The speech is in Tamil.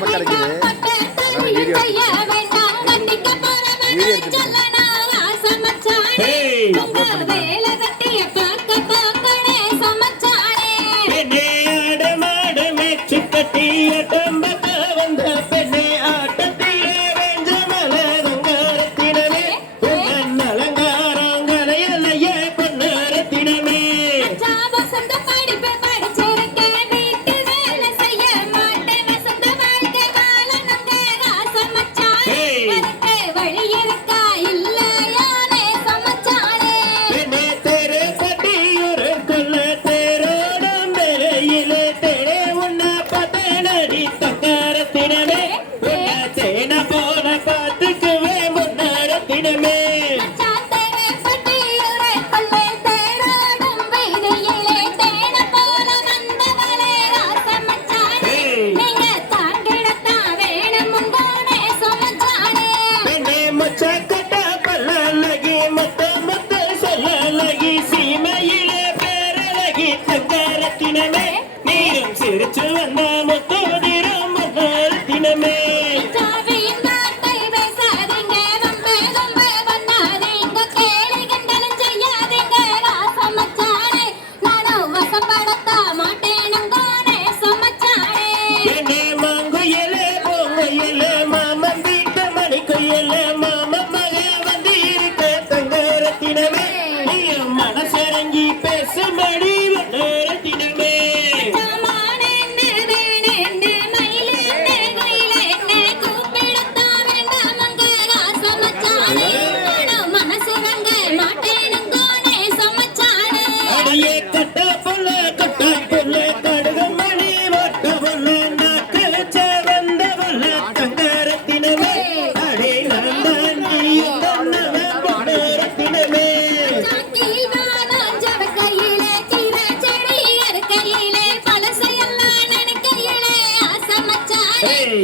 ಕಷ್ಟಪಟ್ಟಾರೆ தங்காரத்தினமே மனசரங்கி பேசும்படி